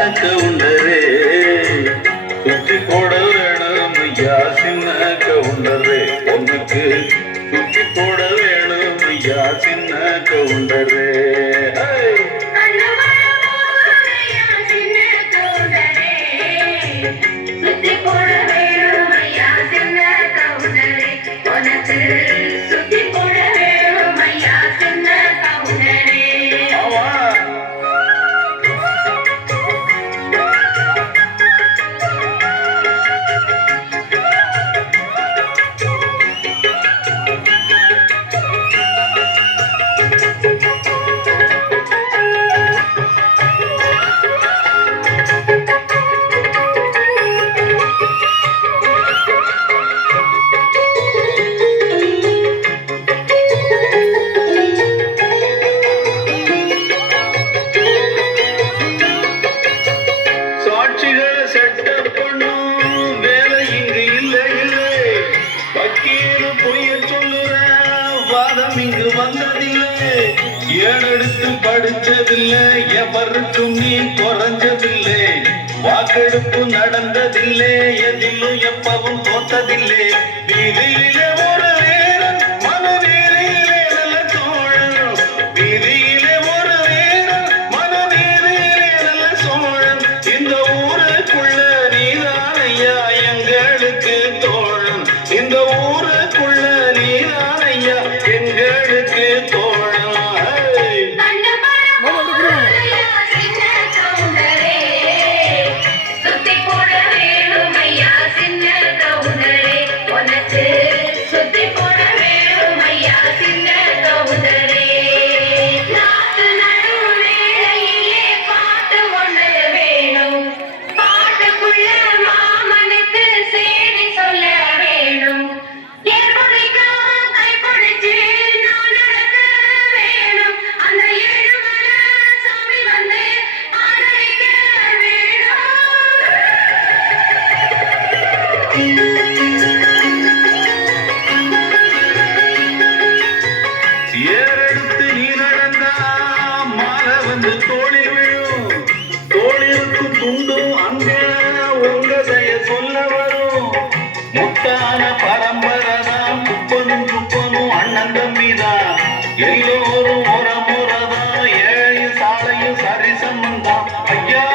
கவுண்டரே சுத்தி போட வேணும் ஐயா சின்ன கவுண்டரே உனக்கு சுத்தி போட வேணும் ஐயா சின்ன கவுண்டரே இங்கு வந்ததில்லை ஏறெடுத்து படிச்சதில்லை எவருக்கும் நீ குறைஞ்சதில்லை வாக்கெடுப்பு நடந்ததில்லை எதிலும் எப்பவும் தோத்ததில்லை வீதியிலே ஒரு வீரன் மனவீதியிலே நல்ல சோழன் வீதியிலே ஒரு வீரன் மனவீதியிலே நல்ல சோழன் இந்த ஊருக்குள்ள நீதான் ஐயா எங்களுக்கு தோழன் இந்த ஊருக்குள்ள நீதான் ஐயா எங்களுக்கு தோழன் ஏறெடுத்து நீ நடந்தா மாலை வந்து தோளில் விழும் தோளிருக்கும் துண்டும் அங்க உங்கதைய சொல்ல வரும் முத்தான பரம்பரைதான் குப்பனும் அண்ணன் தம்பிதான் எல்லோரும் முறதான் ஏழு சாலையும் சரிசமந்தான் ஐயா